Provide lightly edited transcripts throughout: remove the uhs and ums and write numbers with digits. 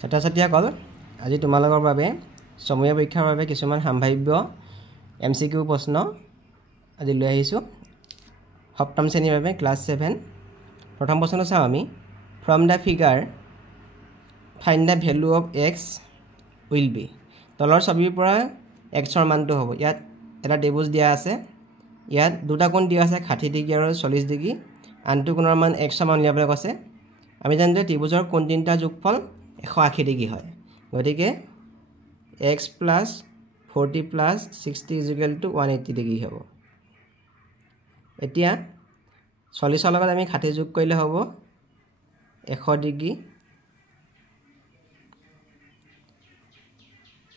ছাত্ৰ-ছাত্ৰীসকল আজি তোমালোকৰ বাবে সময় পৰীক্ষাৰ বাবে কিছুমান সম্ভাৱ্য এমসিকিউ প্ৰশ্ন আজি লৈ আহিছো সপ্তম শ্ৰেণীৰ বাবে ক্লাছ 7 প্ৰথম প্ৰশ্ন চাও আমি from the figure find the value of x will be তলৰ ছবিৰ পৰা x ৰ মানটো হ'ব ইয়াত এটা ত্ৰিভুজ দিয়া আছে ইয়াত দুটা কোণ দিয়া আছে 60 ডিগ্ৰী আৰু 40 ডিগ্ৰী আনটো কোণৰ মান x সমান উলিয়াবলৈ কৈছে আমি জানো যে ত্ৰিভুজৰ কোণ তিনিটা যোগফল 180 ডিগ্ৰী হয় গতিকে x plus 40 plus 60 is equal to 180 degree হ'ব এতিয়া 40 লগত আমি 60 যোগ কৰিলে হ'ব 100 ডিগ্ৰী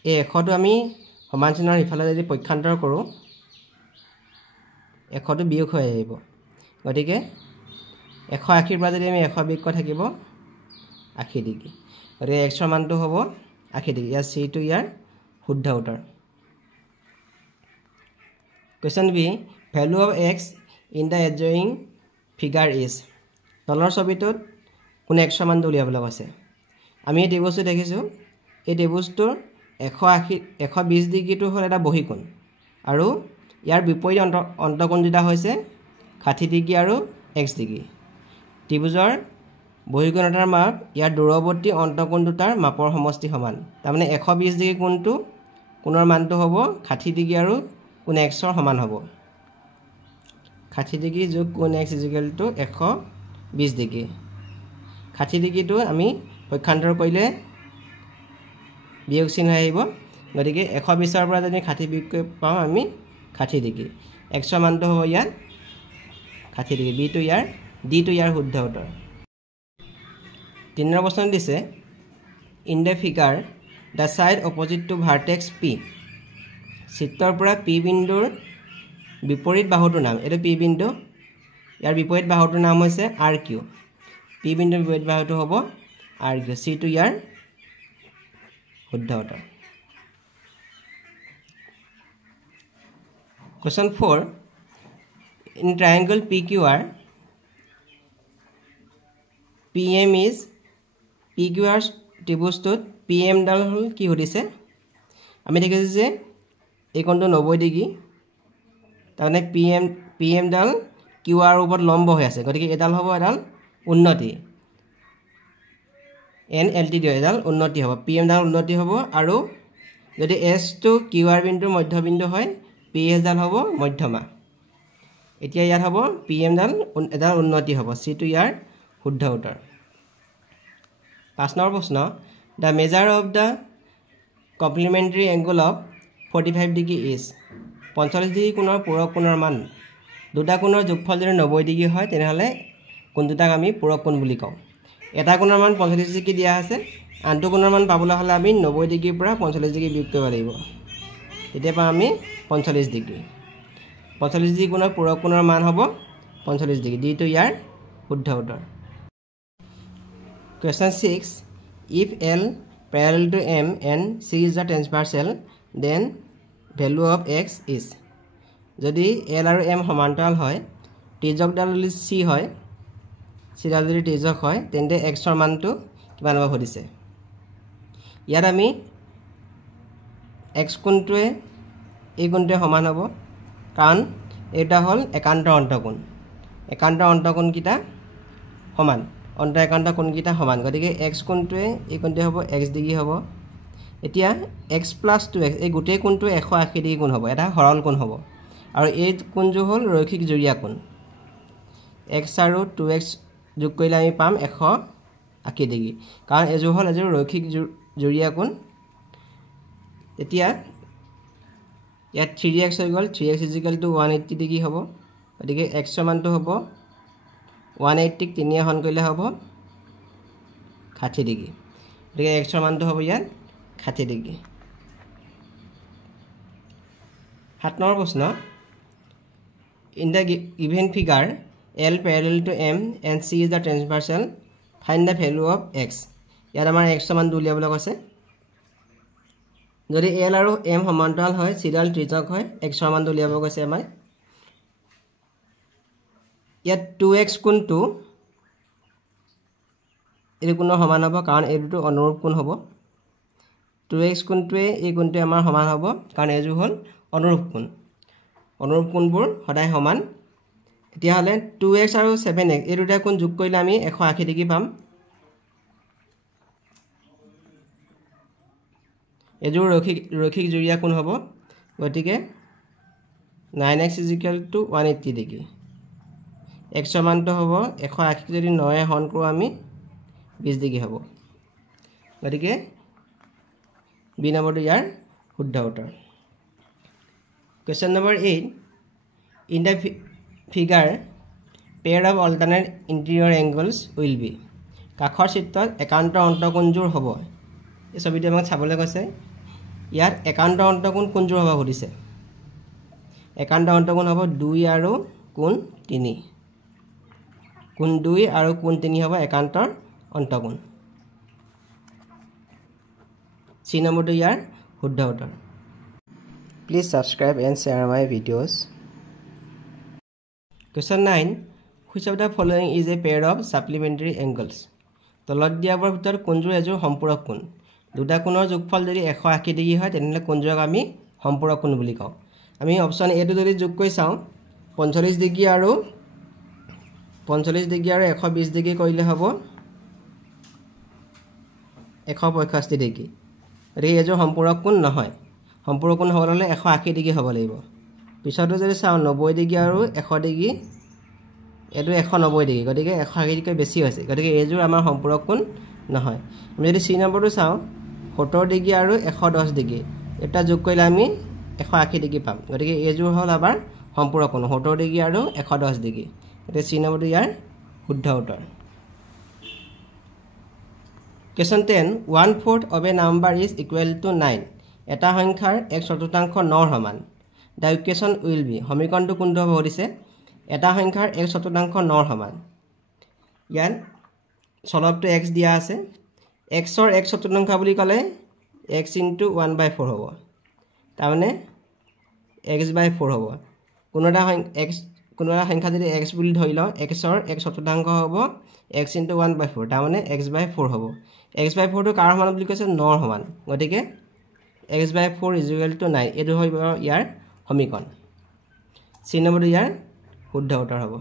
এই 100 টো আমি সমান চিহ্নৰ ইফালে যদি পক্ষান্তৰ কৰোঁ 100 টো বিয়োগ হৈ আহিব গতিকে 180 ৰ পৰা যদি আমি 100 বিয়োগ কৰা থাকিব 80 ডিগ্ৰী আৰু x ৰ মানটো হ'ব 80 ডিগ্ৰী ইয়াৰ c টো ইয়াৰ শুদ্ধ উত্তৰ question b value of x in the adjoining figure is তলৰ ছবিটোত কোন x ৰ মানটো উলিয়াবলৈ কৈছে আমি এই ত্ৰিভুজটো দেখিছো এই ত্ৰিভুজটোৰ 120 ডিগ্ৰীটো হ'ল এটা বহিকোণ আৰু ইয়াৰ বিপৰীত অন্তকোণ দুটা হৈছে 60 ডিগ্ৰী আৰু x ডিগ্ৰী ত্ৰিভুজৰ বহিকোণৰ মাপ ইয়াৰ দূৰৱৰ্তী অন্তকোণ দুটাৰ মাপৰ সমষ্টি সমান তাৰ মানে 120 ডিগ্ৰী কোণটো কোণৰ মানটো হ'ব 60 ডিগ্ৰী আৰু কোণ x ৰ সমান হ'ব 60 ডিগ্ৰী যোগ কোণ x = 120 ডিগ্ৰী 60 ডিগ্ৰীটো আমি পক্ষান্তৰ কৰিলে বিয়োগ চিহ্ন আহিব গতিকে 120 ৰ পৰা যদি 60 বিয়োগ কৰি পাওঁ আমি 60 ডিগ্ৰী x ৰ মানটো হ'ব ইয়াত 60 ডিগ্ৰী b টো ইয়াৰ d টো ইয়াৰ শুদ্ধ উত্তৰ 3 নম্বৰ প্ৰশ্ন দিছে in the figure the side opposite to vertex p চিত্ৰৰ পৰা p বিন্দুৰ বিপৰীত বাহুটোৰ নাম এটো p বিন্দু ইয়াৰ বিপৰীত বাহুটোৰ নাম হৈছে rq p বিন্দুৰ বিপৰীত বাহুটো হ'ব rq c টো ইয়াৰ শুদ্ধ উত্তৰ question 4 in triangle pqr pm is pqr ত্ৰিভুজটোত pm ডাল হল কি হদিছে আমি দেখিছো যে এই কোণটো 90 ডিগ্ৰী তাৰমানে pm ডাল qr ওপৰত লম্ব হৈ আছে গতিকে এডাল হ'ব এডাল উন্নতি nlt দিও এডাল উন্নতি হ'ব pm ডাল উন্নতি হ'ব আৰু যদি s টো qr বিন্দুৰ মধ্যবিন্দু হয় ps ডাল হ'ব মধ্যমা এতিয়া ইয়াত হ'ব pm ডাল এডাল উন্নতি হ'ব c টো ইয়াৰ শুদ্ধ উত্তৰ 5 নম্বৰ প্ৰশ্ন the measure of the complementary angle of 45 degree is 45 degree কোণৰ পূৰক কোণৰ মান দুটা কোণৰ যোগফল যদি 90 ডিগ্ৰী হয় তেনেহলে কোণ দুটাক আমি পূৰক কোণ বুলি কওঁ এটা কোণৰ মান 45 ডিগ্ৰী দিয়া আছে আনটো কোণৰ মান পাবলৈ হলে আমি 90 ডিগ্ৰীৰ পৰা 45 ডিগ্ৰী বিয়োগ কৰিব লাগিব তেতিয়া পাম আমি 45 ডিগ্ৰী 45 ডিগ্ৰী কোণৰ পূৰক কোণৰ মান হ'ব 45 ডিগ্ৰী d টো ইয়াৰ শুদ্ধ উত্তৰ question 6 if l parallel to m and c is the transversal then value of x is যদি l আৰু m সমান্তৰাল হয় তিৰ্যক ডাল যদি c হয় c ডাল যদি তিৰ্যক হয় তেন্তে x ৰ মানটো কিমান হ'ব হদিছে ইয়াত আমি x কোণটোৱে এই কোণটোৱে সমান হ'ব কাৰণ এটা হল একান্ত অন্তকোণ কিটা সমান একান্ত কোণ কিটা সমান গতিকে x কোণটোৱে এই কোণটোৱে হ'ব x ডিগ্ৰী হ'ব এতিয়া x + 2x এই গোটেই কোণটো 180 ডিগ্ৰী কোণ হ'ব এটা সৰল কোণ হ'ব আৰু এই কোণটো হ'ল ৰৈখিক জুৰীয়া কোণ x আৰু 2x যোগ কৰিলে আমি পাম 180 ডিগ্ৰী কাৰণ এজো হ'ল এজো ৰৈখিক জুৰীয়া কোণ এতিয়া ইয়াত 3x হৈ গ'ল 3x = 180 ডিগ্ৰী হ'ব গতিকে x ৰ মানটো হ'ব 180 ক 3 হৰণ কৰিলে হ'ব 60 ডিগ্ৰী গতিকে x ৰ মানটো হ'ব ইয়াত 60 ডিগ্ৰী 7 নম্বৰ প্ৰশ্ন in the given figure l parallel to m and c is the transversal find the value of x ইয়াত আমাৰ x ৰ মান উলিয়াবলৈ কৈছে যদি l আৰু m সমান্তৰাল হয় c ডাল ত্ৰিজ্যক হয় x ৰ মান উলিয়াব কৈছে আমাৰ ইয়াত 2x কোণটো এই কোণৰ সমান হ'ব কাৰণ এই দুটো অনুৰূপ কোণ হ'ব 2x কোণটোৱে এই কোণটোৱে আমাৰ সমান হ'ব কাৰণ এইটো হ'ল অনুৰূপ কোণ অনুৰূপ কোণবোৰ সদায় সমান এতিয়া হলে 2x আৰু 7x এই দুটা কোণ যোগ কৰিলে আমি 180 ডিগ্ৰী পাম এযোৰ ৰৈখিক জুৰীয়া কোণ হ'ব গতিকে 9x = 180 ডিগ্ৰী x সমানটো হ'ব 180 যদি 9 হৰণ কৰোঁ আমি 20 ডিগ্ৰী হ'ব গতিকে বি নম্বৰটো ইয়াৰ শুদ্ধ উত্তৰ Question number 8 In the figure pair of alternate interior angles will be কাখৰ চিত্ৰত একান্ত অন্তঃকোণজোৰ হ'ব এই ছবিটো আমাক চাবলৈ কৈছে ইয়াত একান্ত অন্তঃকোণ কোনজোৰ হ'ব সুধিছে একান্ত অন্তঃকোণ হ'ব 2 আৰু কোণ 3 কোণ 2 আৰু কোণ 3 হ'ব একান্তৰ অন্তঃকোণ C নম্বৰটো ইয়াৰ শুদ্ধ উত্তৰ Please subscribe and share my videos Question 9 Which of the following is a pair of supplementary angles তলত দিয়াবৰ ভিতৰত কোনজোৰ এযোৰ সম্পূৰক কোণ দুটা কোণৰ যোগফল যদি 180 ডিগ্ৰী হয় তেনহলে কোনজোৰক আমি সম্পূৰক কোণ বুলি কওঁ আমি অপচন এ টো যদি যোগ কৰি চাওঁ 45 ডিগ্ৰী আৰু 120 ডিগ্ৰী কৰিলে হ'ব 165 ডিগ্ৰী গতিকে এযোৰ সম্পূৰক কোণ নহয় সম্পূৰক কোণ হ'বলৈ 180 ডিগ্ৰী হ'ব লাগিব পিছতো যদি চাওঁ 90 ডিগ্ৰী আৰু 100 ডিগ্ৰী এটো 190 ডিগ্ৰী গতিকে 180 ডিগ্ৰী বেছি হৈছে গতিকে এযোৰ আমাৰ সম্পূৰক কোণ নহয় আমি যদি সি নম্বৰটো চাওঁ 70 ডিগ্ৰী আৰু 110 ডিগ্ৰী এটা যোগ কৰিলে আমি 180 ডিগ্ৰী পাম গতিকে এযোৰ হ'ল আমাৰ সম্পূৰক কোণ 70 ডিগ্ৰী আৰু 110 ডিগ্ৰী এটা সি নম্বৰটো ইয়াৰ শুদ্ধ উত্তৰ Question 10 1/4 of a number is equal to 9 এটা সংখ্যাৰ 1/4 9 সমান The equation will be সমীকৰণটো কোনটো হ'ব সুধিছে এটা সংখ্যাৰ 1/4 9 সমান ইয়াত চলকটো x দিয়া আছে x ৰ 1/4 বুলি ক'লে x * 1/4 হ'ব তাৰমানে x/4 হ'ব কোনোটা সংখ্যা যদি x বুলি ধৰি লওঁ x ৰ 1/4 হ'ব x * 1/4 তাৰমানে x/4 হ'ব x/4 টো কাৰ সমান বুলি কৈছে 9 সমান গতিকে x/4 = 9 এটো হ'ব ইয়াৰ সমীকৰণ C নম্বৰটো ইয়াৰ শুদ্ধ উত্তৰ হ'ব